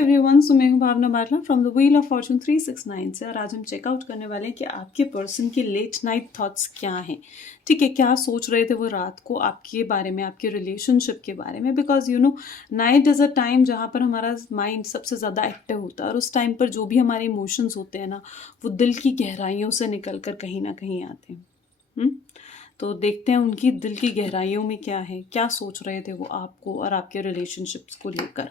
Everyone, so मैं हूं Bhavna Batla from the wheel of fortune 369 से। और आज हम चेकआउट करने वाले हैं कि आपके पर्सन के लेट नाइट थॉट्स क्या हैं। ठीक है, क्या सोच रहे थे वो रात को आपके बारे में, आपके रिलेशनशिप के बारे में। Because night is a time जहाँ पर हमारा माइंड सबसे ज़्यादा एक्टिव होता है, और उस टाइम पर जो भी हमारे इमोशंस होते हैं ना, वो दिल की गहराइयों से निकल कर कहीं ना कहीं आते हैं। तो देखते हैं उनकी दिल की गहराइयों में क्या है, क्या सोच रहे थे वो आपको और आपके रिलेशनशिप्स को लेकर।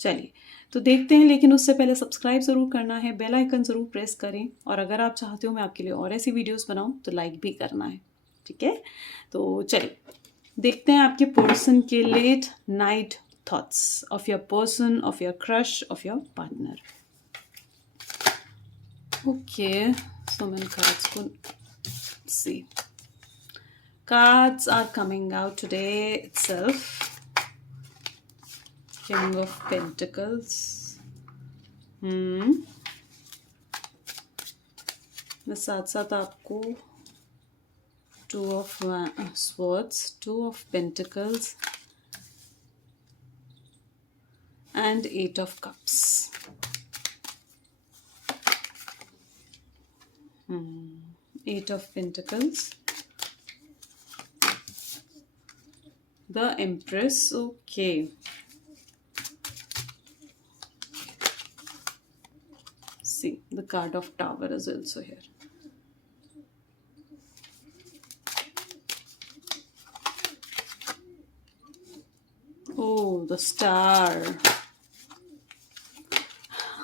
चलिए तो देखते हैं, लेकिन उससे पहले सब्सक्राइब ज़रूर करना है, बेल आइकन ज़रूर प्रेस करें, और अगर आप चाहते हो मैं आपके लिए और ऐसी वीडियोस बनाऊं तो लाइक भी करना है। ठीक है, तो चलिए देखते हैं आपके पर्सन के late night thoughts of your person, of your crush, of your partner. Okay, so many cards could see. Cards are coming out today itself. King of Pentacles. साथ साथ आपको two of swords, two of pentacles and 8 of cups. 8 of pentacles, the empress. Okay, see the card of Tower is also here. Oh, the Star.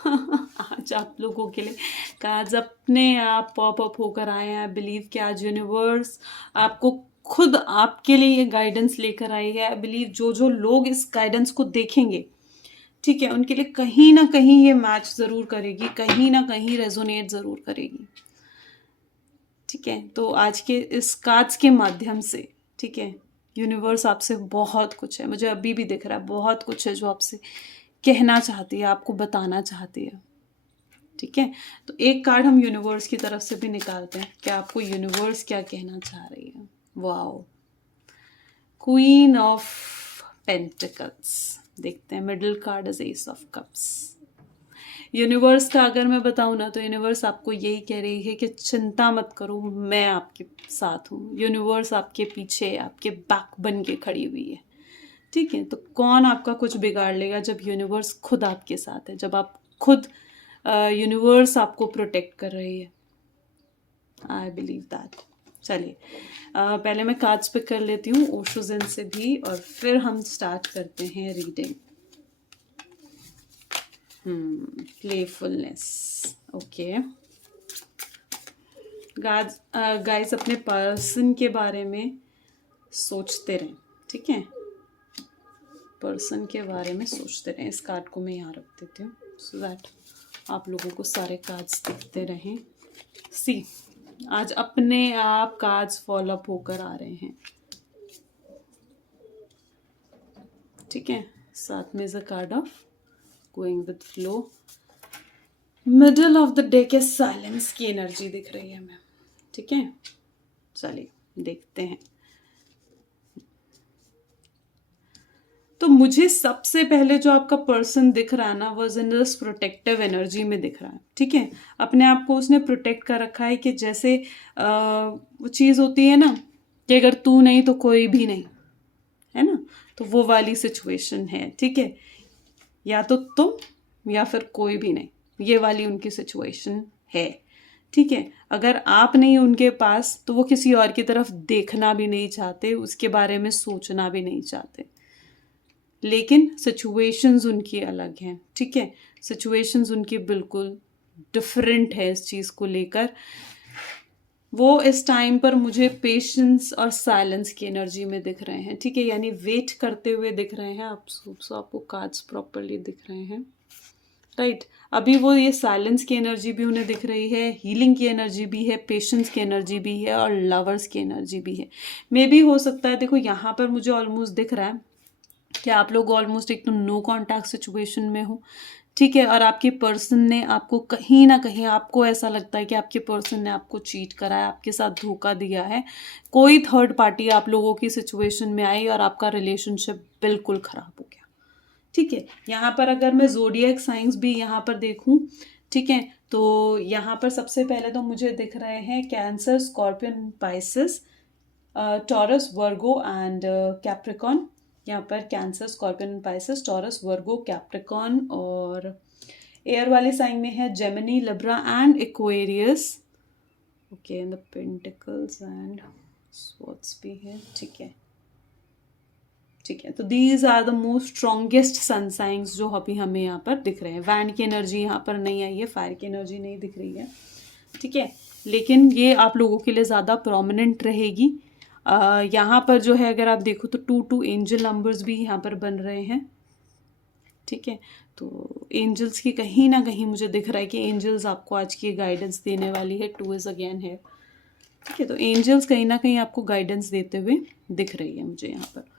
आज आप लोगों के लिए cards अपने आप पॉप अप होकर आए हैं। आई बिलीव कि आज यूनिवर्स आपको खुद आपके लिए ये गाइडेंस लेकर आई है। आई बिलीव जो जो लोग इस गाइडेंस को देखेंगे, ठीक है, उनके लिए कहीं ना कहीं ये मैच ज़रूर करेगी, कहीं ना कहीं रेजोनेट ज़रूर करेगी। ठीक है, तो आज के इस कार्ड्स के माध्यम से, ठीक है, यूनिवर्स आपसे बहुत कुछ है, मुझे अभी भी दिख रहा है बहुत कुछ है जो आपसे कहना चाहती है, आपको बताना चाहती है। ठीक है, तो एक कार्ड हम यूनिवर्स की तरफ से भी निकालते हैं कि आपको यूनिवर्स क्या कहना चाह रही है। Wow, queen of pentacles. देखते हैं, middle card is S of cups. Universe का अगर मैं बताऊं ना, तो यूनिवर्स आपको यही कह रही है कि चिंता मत करो, मैं आपके साथ हूँ। यूनिवर्स आपके पीछे, आपके बैक बन के खड़ी हुई है। ठीक है, तो कौन आपका कुछ बिगाड़ लेगा जब यूनिवर्स खुद आपके साथ है, जब आप खुद यूनिवर्स आपको प्रोटेक्ट कर रही है। I believe that. चलिए पहले मैं कार्ड्स पिक कर लेती हूँ ओशो ज़ेन से भी, और फिर हम स्टार्ट करते हैं रीडिंग। प्लेफुलनेस। ओके गाइस, अपने पर्सन के बारे में सोचते रहें। ठीक है, पर्सन के बारे में सोचते रहें। इस कार्ड को मैं यहाँ रख देती हूँ सो दैट आप लोगों को सारे कार्ड्स दिखते रहें। सी, आज अपने आप कार्ड्स फॉलो अप होकर आ रहे हैं। ठीक है, साथ में is a card of going with flow. Middle of the day के साइलेंस की एनर्जी दिख रही है हमें। ठीक है, चलिए देखते हैं। तो मुझे सबसे पहले जो आपका पर्सन दिख रहा है ना, वो इन दिस प्रोटेक्टिव एनर्जी में दिख रहा है। ठीक है, अपने आप को उसने प्रोटेक्ट कर रखा है कि जैसे वो चीज़ होती है ना कि अगर तू नहीं तो कोई भी नहीं, है ना, तो वो वाली सिचुएशन है। ठीक है, या तो तुम या फिर कोई भी नहीं, ये वाली उनकी सिचुएशन है। ठीक है, अगर आप नहीं उनके पास तो वो किसी और की तरफ देखना भी नहीं चाहते, उसके बारे में सोचना भी नहीं चाहते, लेकिन सिचुएशंस उनकी अलग हैं। ठीक है, सिचुएशंस उनकी बिल्कुल डिफरेंट है इस चीज़ को लेकर। वो इस टाइम पर मुझे पेशेंस और साइलेंस की एनर्जी में दिख रहे हैं। ठीक है, यानी वेट करते हुए दिख रहे हैं आप। आपको कार्ड्स प्रॉपरली दिख रहे हैं, राइट। अभी वो ये साइलेंस की एनर्जी भी उन्हें दिख रही है, हीलिंग की एनर्जी भी है, पेशेंस की एनर्जी भी है, और लवर्स की एनर्जी भी है। मे भी हो सकता है, देखो यहाँ पर मुझे ऑलमोस्ट दिख रहा है कि आप लोग ऑलमोस्ट एक तो नो कॉन्टैक्ट सिचुएशन में हो। ठीक है, और आपके पर्सन ने आपको कहीं ना कहीं, आपको ऐसा लगता है कि आपके पर्सन ने आपको चीट करा है, आपके साथ धोखा दिया है। कोई थर्ड पार्टी आप लोगों की सिचुएशन में आई और आपका रिलेशनशिप बिल्कुल ख़राब हो गया। ठीक है। यहाँ पर अगर मैं ज़ोडिएक साइंस भी यहाँ पर देखूँ, ठीक है, तो यहाँ पर सबसे पहले तो मुझे दिख रहे हैं Cancer, Scorpion, Pisces, Taurus, Virgo and Capricorn. यहाँ पर Cancer, Scorpion, Pisces, Taurus, Virgo, Capricorn, और एयर वाले साइन में है Gemini, Libra and Aquarius. Okay, and the pentacles and swords भी है, ठीक है, ठीक है। तो these are the most strongest sun signs जो अभी हमें यहाँ पर दिख रहे हैं। वैंड की एनर्जी यहाँ पर नहीं आई है, फायर की एनर्जी नहीं दिख रही है, ठीक है, लेकिन ये आप लोगों के लिए ज़्यादा प्रोमिनेंट रहेगी। यहाँ पर जो है अगर आप देखो तो 2 एंजल नंबर्स भी यहाँ पर बन रहे हैं, ठीक है। तो एंजल्स की कहीं ना कहीं मुझे दिख रहा है कि एंजल्स आपको आज की गाइडेंस देने वाली है। 2 इज अगेन है, ठीक है। तो एंजल्स कहीं ना कहीं आपको गाइडेंस देते हुए दिख रही है मुझे यहाँ पर।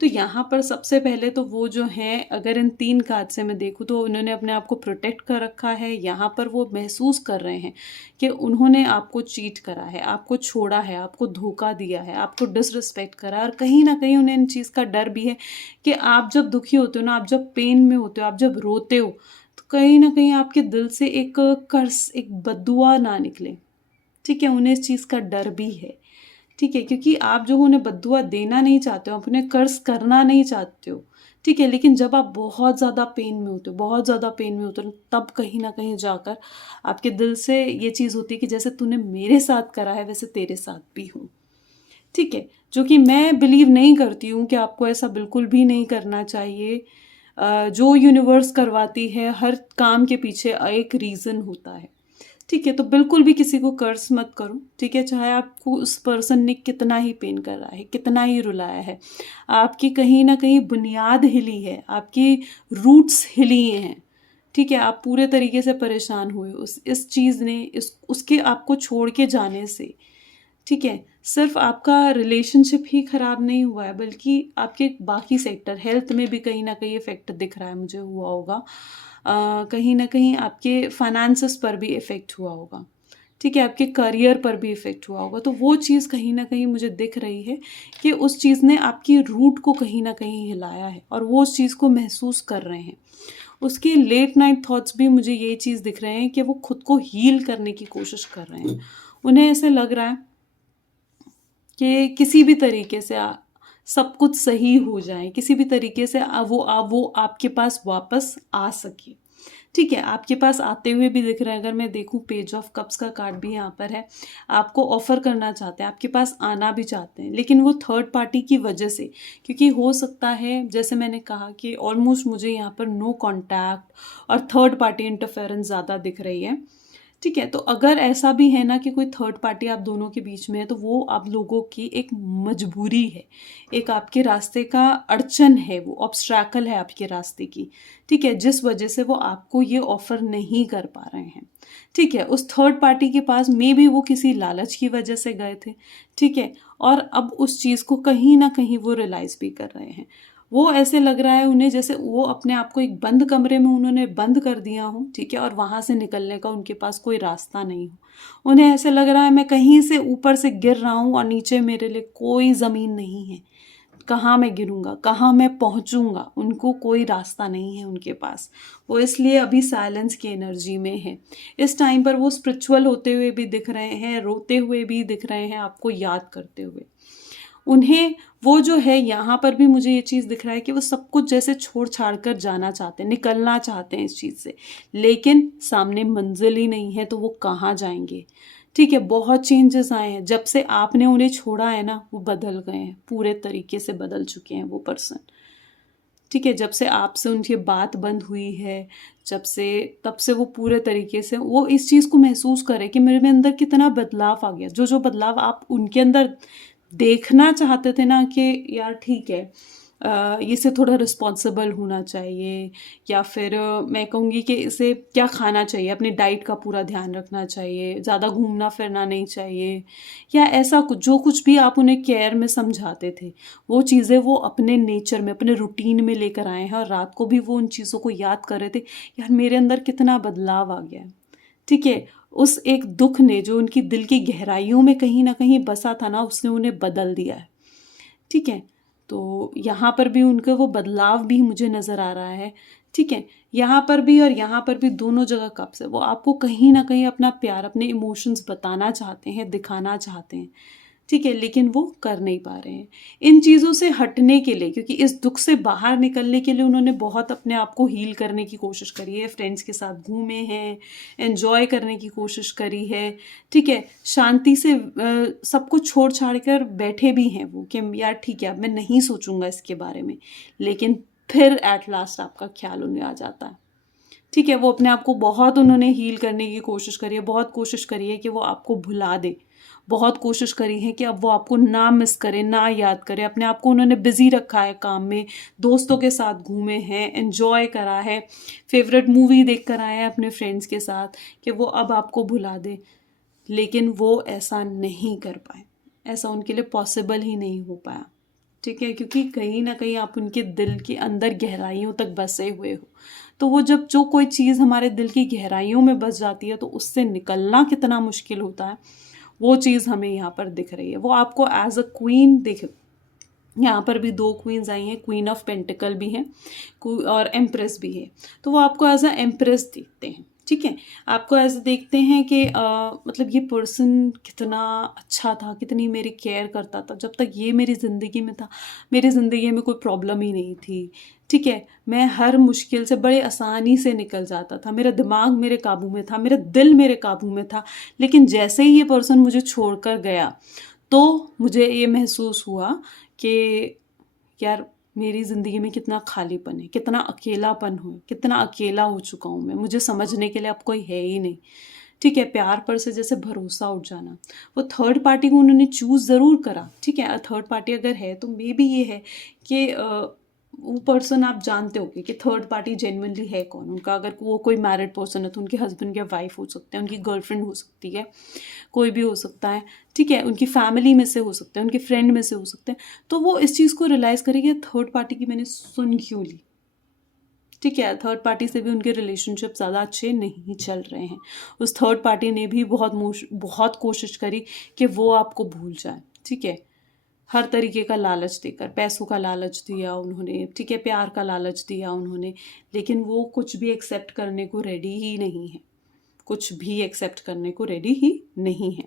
तो यहाँ पर सबसे पहले तो वो जो है, अगर इन 3 कार्ड से मैं देखूँ तो उन्होंने अपने आप को प्रोटेक्ट कर रखा है। यहाँ पर वो महसूस कर रहे हैं कि उन्होंने आपको चीट करा है, आपको छोड़ा है, आपको धोखा दिया है, आपको डिसरिस्पेक्ट करा है, और कहीं ना कहीं उन्हें इन चीज़ का डर भी है कि आप जब दुखी होते हो ना, आप जब पेन में होते हो, आप जब रोते हो, तो कहीं ना कहीं आपके दिल से एक कर्स, एक बद्दुआ ना निकले, ठीक है। उन्हें इस चीज़ का डर भी है, ठीक है, क्योंकि आप जो उन्हें बद्दुआ देना नहीं चाहते हो, आप उन्हें कर्ज करना नहीं चाहते हो, ठीक है, लेकिन जब आप बहुत ज़्यादा पेन में होते हो, बहुत ज़्यादा पेन में होते हो, तब कहीं ना कहीं जाकर आपके दिल से ये चीज़ होती है कि जैसे तूने मेरे साथ करा है वैसे तेरे साथ भी हूँ, ठीक है। जो कि मैं बिलीव नहीं करती हूँ कि आपको ऐसा बिल्कुल भी नहीं करना चाहिए। जो यूनिवर्स करवाती है, हर काम के पीछे एक रीज़न होता है, ठीक है। तो बिल्कुल भी किसी को कर्ज मत करो, ठीक है, चाहे आपको उस पर्सन ने कितना ही पेन करा है, कितना ही रुलाया है, आपकी कहीं ना कहीं बुनियाद हिली है, आपकी रूट्स हिली हैं, ठीक है, आप पूरे तरीके से परेशान हुए उस इस चीज़ ने, इस उसके आपको छोड़ के जाने से, ठीक है। सिर्फ आपका रिलेशनशिप ही ख़राब नहीं हुआ है, बल्कि आपके बाकी सेक्टर, हेल्थ में भी कहीं ना कहीं इफेक्ट दिख रहा है मुझे हुआ होगा। कहीं ना कहीं आपके फाइनेंसेस पर भी इफ़ेक्ट हुआ होगा, ठीक है, आपके करियर पर भी इफ़ेक्ट हुआ होगा। तो वो चीज़ कहीं ना कहीं मुझे दिख रही है कि उस चीज़ ने आपकी रूट को कहीं ना कहीं हिलाया है, और वो उस चीज़ को महसूस कर रहे हैं। उसके लेट नाइट थॉट्स भी मुझे ये चीज़ दिख रहे हैं कि वो खुद को हील करने की कोशिश कर रहे हैं। उन्हें ऐसे लग रहा है कि किसी भी तरीके से सब कुछ सही हो जाए, किसी भी तरीके से वो आपके पास वापस आ सके, ठीक है। आपके पास आते हुए भी दिख रहा है। अगर मैं देखूं, पेज ऑफ कप्स का कार्ड भी यहाँ पर है। आपको ऑफर करना चाहते हैं, आपके पास आना भी चाहते हैं, लेकिन वो थर्ड पार्टी की वजह से, क्योंकि हो सकता है, जैसे मैंने कहा कि ऑलमोस्ट मुझे यहाँ पर नो कॉन्टैक्ट और थर्ड पार्टी इंटरफेरेंस ज़्यादा दिख रही है, ठीक है। तो अगर ऐसा भी है ना कि कोई थर्ड पार्टी आप दोनों के बीच में है, तो वो आप लोगों की एक मजबूरी है, एक आपके रास्ते का अड़चन है, वो ऑब्स्ट्रैकल है आपके रास्ते की, ठीक है, जिस वजह से वो आपको ये ऑफर नहीं कर पा रहे हैं, ठीक है। उस थर्ड पार्टी के पास मे भी वो किसी लालच की वजह से गए थे, ठीक है, और अब उस चीज़ को कहीं ना कहीं वो रियलाइज भी कर रहे हैं। वो ऐसे लग रहा है उन्हें जैसे वो अपने आप को एक बंद कमरे में उन्होंने बंद कर दिया हो, ठीक है, और वहां से निकलने का उनके पास कोई रास्ता नहीं हो। उन्हें ऐसे लग रहा है मैं कहीं से ऊपर से गिर रहा हूँ और नीचे मेरे लिए कोई ज़मीन नहीं है, कहाँ मैं गिरूंगा, कहाँ मैं पहुंचूंगा, उनको कोई रास्ता नहीं है उनके पास। वो इसलिए अभी साइलेंस की एनर्जी में है। इस टाइम पर वो स्पिरिचुअल होते हुए भी दिख रहे हैं, रोते हुए भी दिख रहे हैं, आपको याद करते हुए। उन्हें वो जो है, यहाँ पर भी मुझे ये चीज़ दिख रहा है कि वो सब कुछ जैसे छोड़ छाड़ कर जाना चाहते हैं, निकलना चाहते हैं इस चीज़ से, लेकिन सामने मंजिल ही नहीं है, तो वो कहाँ जाएंगे, ठीक है। बहुत चेंजेस आए हैं जब से आपने उन्हें छोड़ा है ना, वो बदल गए हैं, पूरे तरीके से बदल चुके हैं वो पर्सन, ठीक है। जब से आपसे उनकी बात बंद हुई है, जब से, तब से वो पूरे तरीके से वो इस चीज़ को महसूस करे कि मेरे में अंदर कितना बदलाव आ गया। जो जो बदलाव आप उनके अंदर देखना चाहते थे ना कि यार ठीक है, इसे थोड़ा रिस्पॉन्सिबल होना चाहिए, या फिर मैं कहूँगी कि इसे क्या खाना चाहिए, अपनी डाइट का पूरा ध्यान रखना चाहिए, ज़्यादा घूमना फिरना नहीं चाहिए, या ऐसा कुछ जो कुछ भी आप उन्हें केयर में समझाते थे, वो चीज़ें वो अपने नेचर में, अपने रूटीन में लेकर आए हैं। और रात को भी वो उन चीज़ों को याद कर रहे थे, यार मेरे अंदर कितना बदलाव आ गया है, ठीक है। उस एक दुख ने जो उनकी दिल की गहराइयों में कहीं ना कहीं बसा था ना, उसने उन्हें बदल दिया है, ठीक है। तो यहाँ पर भी उनका वो बदलाव भी मुझे नज़र आ रहा है। ठीक है, यहाँ पर भी और यहाँ पर भी दोनों जगह कप्स है। वो आपको कहीं ना कहीं अपना प्यार, अपने इमोशंस बताना चाहते हैं, दिखाना चाहते हैं। ठीक है, लेकिन वो कर नहीं पा रहे हैं। इन चीज़ों से हटने के लिए, क्योंकि इस दुख से बाहर निकलने के लिए उन्होंने बहुत अपने आप को हील करने की कोशिश करी है, फ्रेंड्स के साथ घूमे हैं, एंजॉय करने की कोशिश करी है। ठीक है, शांति से सब कुछ छोड़ छाड़ कर बैठे भी हैं वो कि यार ठीक है, अब मैं नहीं सोचूंगा इसके बारे में। लेकिन फिर एट लास्ट आपका ख्याल उन्हें आ जाता है। ठीक है, वो अपने आप को बहुत उन्होंने हील करने की कोशिश करी है, बहुत कोशिश करी है कि वो आपको भुला दे, बहुत कोशिश करी है कि अब वो आपको ना मिस करे, ना याद करे। अपने आप को उन्होंने बिजी रखा है काम में, दोस्तों के साथ घूमे हैं, एंजॉय करा है, फेवरेट मूवी देख कर आए हैं अपने फ्रेंड्स के साथ कि वो अब आपको भुला दे। लेकिन वो ऐसा नहीं कर पाए, ऐसा उनके लिए पॉसिबल ही नहीं हो पाया। ठीक है, क्योंकि कहीं ना कहीं आप उनके दिल के अंदर गहराइयों तक बसे हुए हो। तो वो जब जो कोई चीज़ हमारे दिल की गहराइयों में बस जाती है तो उससे निकलना कितना मुश्किल होता है, वो चीज़ हमें यहाँ पर दिख रही है। वो आपको एज अ क्वीन दिख, यहाँ पर भी दो क्वींस आई हैं, क्वीन ऑफ पेंटिकल भी है और एम्प्रेस भी है। तो वो आपको एज अ एम्प्रेस देखते हैं। ठीक है, आपको ऐसे देखते हैं कि मतलब ये पर्सन कितना अच्छा था, कितनी मेरी केयर करता था, जब तक ये मेरी ज़िंदगी में था मेरी ज़िंदगी में कोई प्रॉब्लम ही नहीं थी। ठीक है, मैं हर मुश्किल से बड़े आसानी से निकल जाता था, मेरा दिमाग मेरे काबू में था, मेरा दिल मेरे काबू में था। लेकिन जैसे ही ये पर्सन मुझे छोड़कर गया तो मुझे ये महसूस हुआ कि यार मेरी ज़िंदगी में कितना खालीपन है, कितना अकेलापन हो, कितना अकेला हो चुका हूँ मैं, मुझे समझने के लिए अब कोई है ही नहीं। ठीक है, प्यार पर से जैसे भरोसा उठ जाना। वो थर्ड पार्टी को उन्होंने चूज़ ज़रूर करा। ठीक है, थर्ड पार्टी अगर है तो मे बी ये है कि वो पर्सन आप जानते होगे कि थर्ड पार्टी जेन्युइनली है कौन उनका। अगर वो कोई मैरिड पर्सन है तो उनके हस्बैंड या वाइफ हो सकते हैं, उनकी गर्लफ्रेंड हो सकती है, कोई भी हो सकता है। ठीक है, उनकी फैमिली में से हो सकते हैं, उनके फ्रेंड में से हो सकते हैं। तो वो इस चीज़ को रियलाइज़ करेगी थर्ड पार्टी की मैंने सुन क्यों ली। ठीक है, थर्ड पार्टी से भी उनके रिलेशनशिप ज़्यादा अच्छे नहीं चल रहे हैं। उस थर्ड पार्टी ने भी बहुत कोशिश करी कि वो आपको भूल जाए। ठीक है, हर तरीके का लालच देकर, पैसों का लालच दिया उन्होंने, ठीक है, प्यार का लालच दिया उन्होंने, लेकिन वो कुछ भी एक्सेप्ट करने को रेडी ही नहीं है, कुछ भी एक्सेप्ट करने को रेडी ही नहीं है।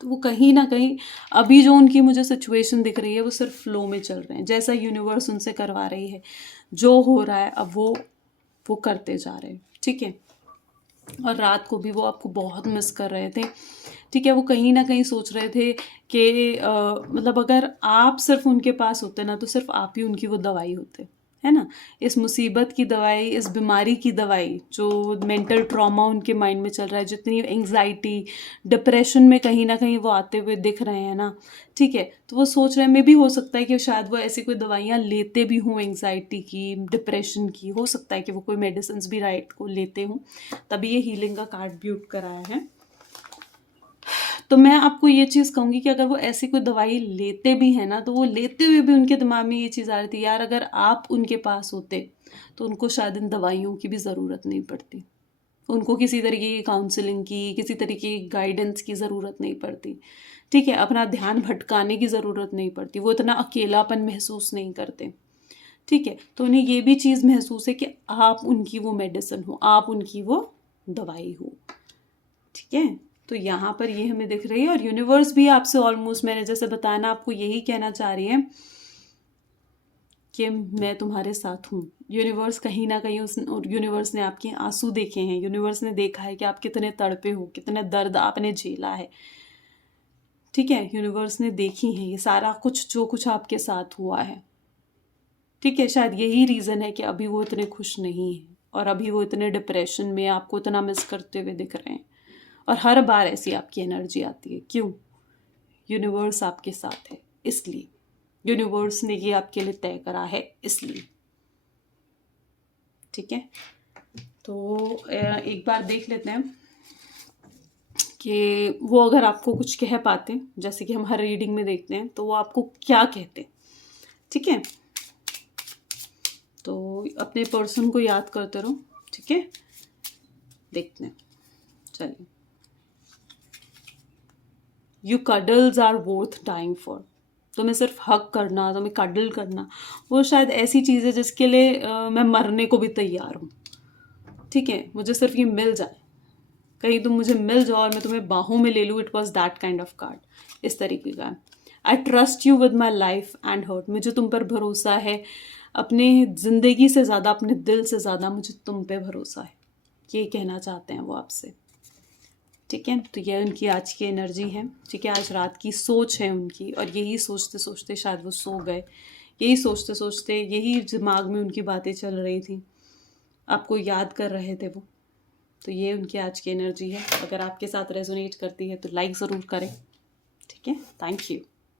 तो वो कहीं ना कहीं अभी जो उनकी मुझे सिचुएशन दिख रही है वो सिर्फ फ्लो में चल रहे हैं, जैसा यूनिवर्स उनसे करवा रही है, जो हो रहा है अब वो करते जा रहे हैं। ठीक है, और रात को भी वो आपको बहुत मिस कर रहे थे। ठीक है, वो कहीं ना कहीं सोच रहे थे कि मतलब अगर आप सिर्फ उनके पास होते ना तो सिर्फ आप ही उनकी वो दवाई होते, है ना। इस मुसीबत की दवाई, इस बीमारी की दवाई, जो मेंटल ट्रॉमा उनके माइंड में चल रहा है, जितनी एंग्जाइटी, डिप्रेशन में कहीं ना कहीं वो आते हुए दिख रहे हैं ना। ठीक है, तो वो सोच रहे हैं, मे भी हो सकता है कि शायद वो ऐसी कोई दवाइयाँ लेते भी हों एंग्जाइटी की, डिप्रेशन की, हो सकता है कि वो कोई मेडिसिन भी राइट को लेते हों, तभी ये हीलिंग का कार्ड भी उठ कर आया है। तो मैं आपको ये चीज़ कहूँगी कि अगर वो ऐसी कोई दवाई लेते भी हैं ना, तो वो लेते हुए भी उनके दिमाग में ये चीज़ आ रही थी, यार अगर आप उनके पास होते तो उनको शायद इन दवाइयों की भी ज़रूरत नहीं पड़ती, उनको किसी तरीके की काउंसलिंग की, किसी तरीके की गाइडेंस की ज़रूरत नहीं पड़ती। ठीक है, अपना ध्यान भटकाने की ज़रूरत नहीं पड़ती, वो इतना अकेलापन महसूस नहीं करते। ठीक है, तो उन्हें ये भी चीज़ महसूस है कि आप उनकी वो मेडिसिन हो, आप उनकी वो दवाई हो। ठीक है, तो यहाँ पर ये हमें दिख रही है, और यूनिवर्स भी आपसे ऑलमोस्ट, मैंने जैसे बताया ना, आपको यही कहना चाह रही है कि मैं तुम्हारे साथ हूँ। यूनिवर्स कहीं ना कहीं यूनिवर्स ने आपके आंसू देखे हैं, यूनिवर्स ने देखा है कि आप कितने तड़पे हो, कितने दर्द आपने झेला है। ठीक है, यूनिवर्स ने देखी है ये सारा कुछ, जो कुछ आपके साथ हुआ है। ठीक है, शायद यही रीज़न है कि अभी वो इतने खुश नहीं है, और अभी वो इतने डिप्रेशन में आपको इतना मिस करते हुए दिख रहे हैं। और हर बार ऐसी आपकी एनर्जी आती है, क्यों? यूनिवर्स आपके साथ है इसलिए, यूनिवर्स ने ये आपके लिए तय करा है इसलिए। ठीक है, तो एक बार देख लेते हैं कि वो अगर आपको कुछ कह पाते, जैसे कि हम हर रीडिंग में देखते हैं, तो वो आपको क्या कहते। ठीक है, तो अपने पर्सन को याद करते रहो। ठीक है, देखते हैं, चलिए। You cuddles are worth dying for. तुम्हें सिर्फ हक करना, तुम्हें कडल करना, वो शायद ऐसी चीज़ है जिसके लिए मैं मरने को भी तैयार हूँ। ठीक है, मुझे सिर्फ ये मिल जाए, कहीं तुम मुझे मिल जाओ और मैं तुम्हें बाहों में ले लूँ। It was that kind of card, इस तरीके का। I trust you with my life and heart, मुझे तुम पर भरोसा है, अपने ज़िंदगी से ज़्यादा, अपने दिल से ज़्यादा मुझे तुम पे भरोसा है, ये कहना चाहते हैं वो आपसे। ठीक है, तो ये उनकी आज की एनर्जी है। ठीक है, आज रात की सोच है उनकी, और यही सोचते सोचते शायद वो सो गए, यही सोचते सोचते यही दिमाग में उनकी बातें चल रही थी, आपको याद कर रहे थे वो। तो ये उनकी आज की एनर्जी है। अगर आपके साथ रेजोनेट करती है तो लाइक ज़रूर करें। ठीक है, थैंक यू।